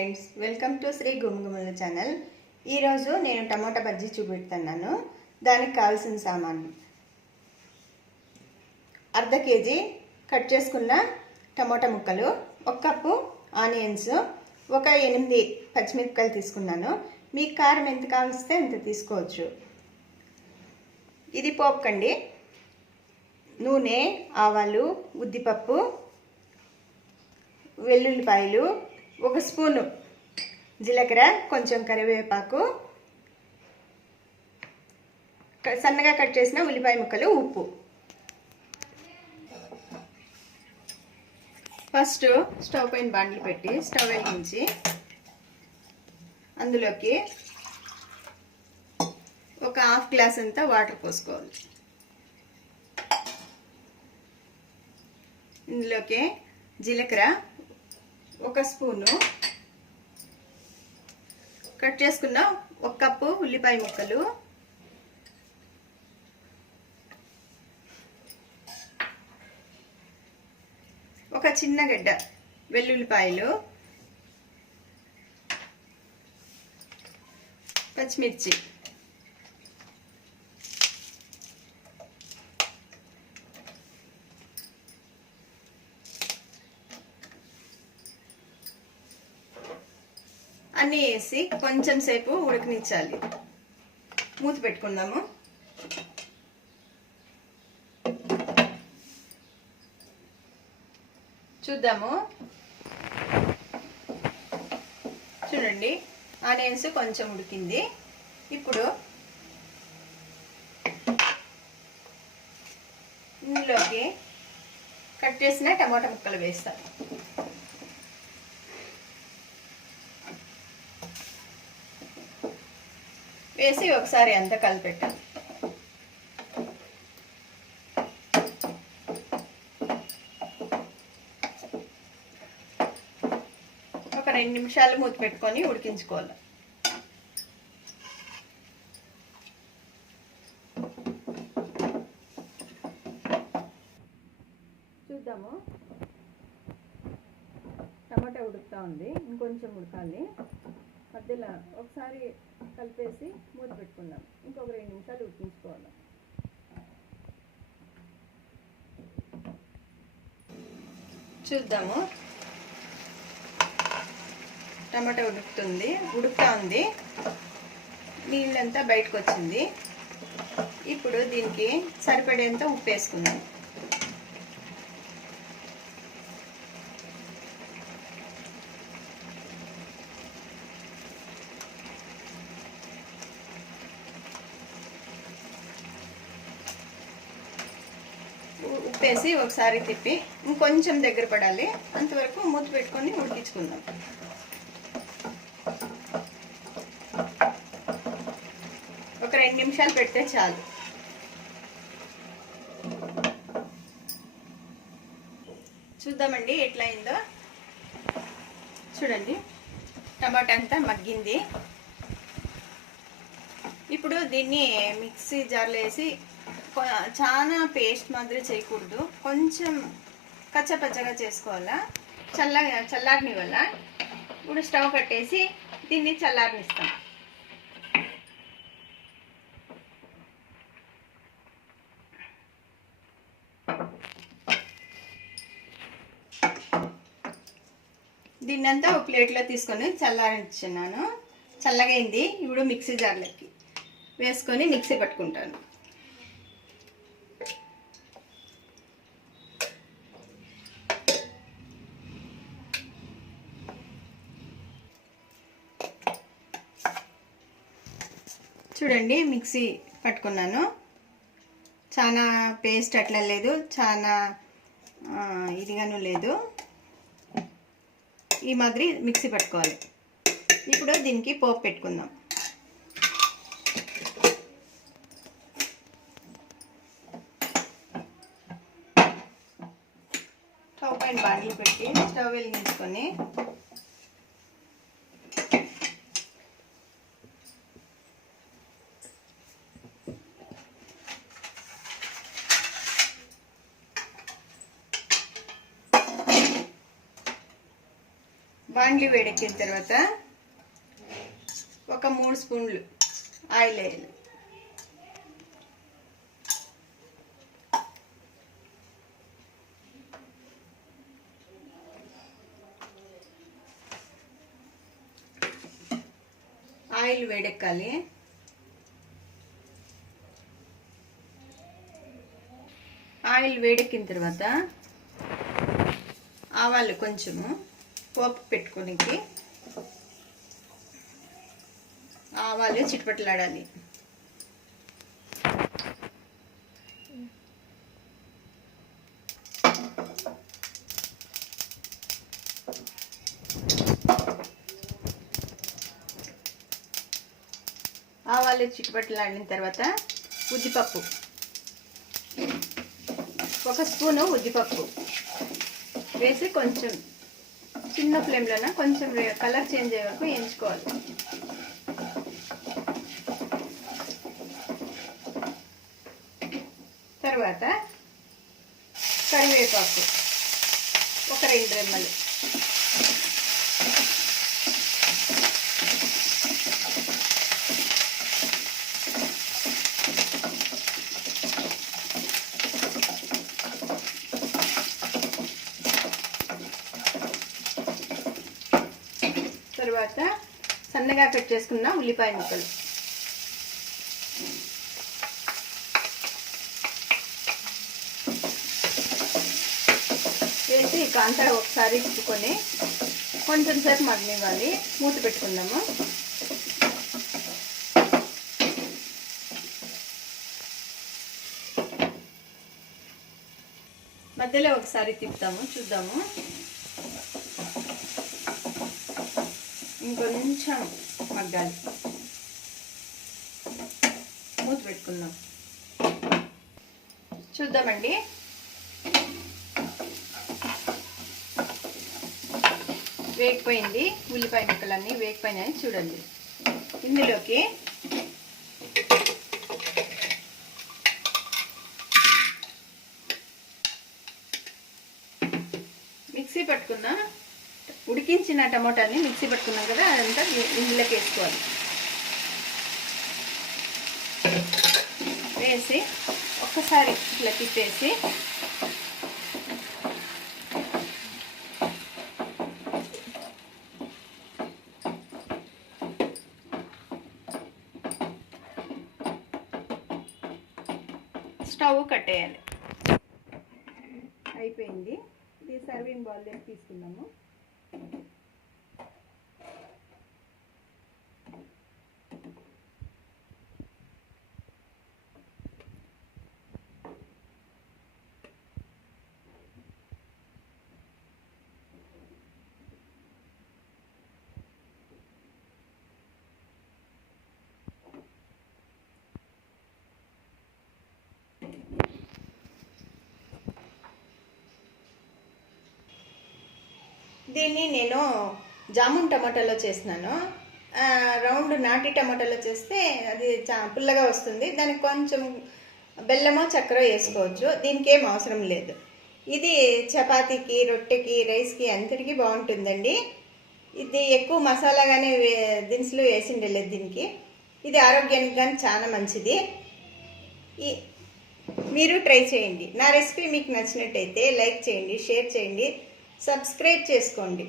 Friends, welcome to Shri Gumagumala channel. ఈరోజు నేను టమాటా బజ్జీ చూపెడుతున్నాను. దానికి కావాల్సిన సామాన్లు: అర్ధ కేజీ కట్ చేసుకున్న టమాటా ముక్కలు, 1 కప్పు ఆనియన్స్, ఒక 8 పచ్చిమిరపకాయలు తీసుకున్నాను. మీకు కారం ఎంత కావలిస్తే అంత తీసుకోవచ్చు. ఇది పోపుకండి: నూనె, ఆవాలు, ఉద్దిపప్పు, వెల్లుల్లిపాయలు, 1 స్పూను జీలకర్ర, కొంచెం కరివేపాకు, సన్నగా కట్ చేసిన ఉల్లిపాయ ముక్కలు, ఉప్పు. ఫస్ట్ స్టవ్ పైన బాండ్లు పెట్టి స్టవ్ వెలిగించి అందులోకి ఒక హాఫ్ గ్లాస్ అంతా వాటర్ పోసుకోవాలి. ఇందులోకి జీలకర్ర, 1 స్పూను, కట్ చేసుకున్న 1 కప్పు ఉల్లిపాయ ముక్కలు, ఒక చిన్న గడ్డ వెల్లుల్లిపాయలు, పచ్చిమిర్చి, అన్నీ వేసి కొంచెం సేపు ఉడకనిచ్చాలి. మూత పెట్టుకుందాము. చూద్దాము. చూడండి, ఆనియన్స్ కొంచెం ఉడికింది. ఇప్పుడు ఇందులోకి కట్ చేసిన టమాటా ముక్కలు వేస్తాను. వేసి ఒకసారి అంతా కలిపెట్టాలి. ఒక 2 నిమిషాలు మూత పెట్టుకొని ఉడికించుకోవాలి. చూద్దాము. టమాటా ఉడుకుతా ఉంది, ఇంకొంచెం ఉడకాలి. మధ్యలో ఒకసారి కలిపేసి మూత పెట్టుకుందాం. ఇంకొక 2 నిమిషాలు ఉడికించుకోవాలి. చూద్దాము. టమాటా ఉడుకుతా ఉంది. నీళ్ళంతా బయటకు వచ్చింది. ఇప్పుడు దీనికి సరిపడేంత ఉప్పు వేసుకుందాం. ఉప్పేసి ఒకసారి తిప్పి ఇంకొంచెం దగ్గర పడాలి, అంతవరకు మూత పెట్టుకొని ఉడికించుకుందాం. ఒక 2 నిమిషాలు పెడితే చాలు. చూద్దామండి ఎట్లా అయిందో. చూడండి, టమాటా అంతా మగ్గింది. ఇప్పుడు దీన్ని మిక్సీ జార్లో వేసి, చాలా పేస్ట్ మాదిరి చేయకూడదు, కొంచెం కచ్చపచ్చగా చేసుకోవాలా. చల్లారని వల్ల ఇప్పుడు స్టవ్ కట్టేసి దీన్ని చల్లారనిస్తాం. దీన్నంతా ఒక ప్లేట్లో తీసుకొని చల్లారించున్నాను. చల్లగైంది. ఇప్పుడు మిక్సీ జార్లోకి వేసుకొని మిక్సీ పట్టుకుంటాను. చూడండి, మిక్సీ పట్టుకున్నాను. చాలా పేస్ట్ అట్లా లేదు, చాలా ఇదిగాను లేదు. ఈ మాదిరి మిక్సీ పట్టుకోవాలి. ఇప్పుడు దీనికి పోపు పెట్టుకుందాం. స్టవ్ పైన బాండ్లు పెట్టి స్టవ్ వెలిగించుకొని బాండ్లీ వేడెక్కిన తర్వాత ఒక 3 స్పూన్లు ఆయిల్ వేయాలి. ఆయిల్ వేడెక్కాలి. ఆయిల్ వేడెక్కిన తర్వాత ఆవాలు కొంచెము పోపు పెట్టుకోనికి ఆవాలు చిటపటలాడాలి. ఆవాలు చిటపటలాడిన తర్వాత ఉద్దిపప్పు, 1 స్పూను ఉద్దిపప్పు వేసి కొంచెం చిన్న ఫ్లేమ్లోన కొంచెం కలర్ చేంజ్ అయ్యే వరకు వేయించుకోవాలి. తర్వాత కరివేపాకు ఒక 2 రెమ్మలు, తర్వాత సన్నగా కట్ చేసుకున్న ఉల్లిపాయ ముక్కలు, వేసి కాంతా ఒకసారి తిప్పుకొని కొంచెం సేపు మగ్గనివ్వాలి. మూత పెట్టుకుందాము. మధ్యలో ఒకసారి తిప్పుతాము, చూద్దాము. ఇంకొంచెం మగ్గాలి. మూత పెట్టుకుందాం, చూద్దామండి. వేగిపోయింది. ఉల్లిపాయ ముక్కలన్నీ వేగిపోయినాయి చూడండి. ఇందులోకి మిక్సీ పట్టుకున్న ఉడికించిన టమోటాని మిక్సీ పట్టుకున్నాం కదా, అదంతా ఇందులోకి వేసుకోవాలి. వేసి ఒక్కసారి ఇట్లా తిప్పేసి స్టవ్ కట్టేయాలి. అయిపోయింది. ఇది సర్వింగ్ బౌల్లో తీసుకుందాము. దీన్ని నేను జామున్ టమాటాలో చేస్తున్నాను. రౌండ్ నాటి టమాటాలో చేస్తే అది పుల్లగా వస్తుంది. దానికి కొంచెం బెల్లమో చక్కెర వేసుకోవచ్చు. దీనికి ఏం అవసరం లేదు. ఇది చపాతీకి, రొట్టెకి, రైస్కి అంతటికీ బాగుంటుందండి. ఇది ఎక్కువ మసాలాగానే దినుసులు వేసిండలేదు దీనికి. ఇది ఆరోగ్యానికి కానీ చాలా మంచిది. మీరు ట్రై చేయండి. నా రెసిపీ మీకు నచ్చినట్టయితే లైక్ చేయండి, షేర్ చేయండి, సబ్స్క్రైబ్ చేసుకోండి.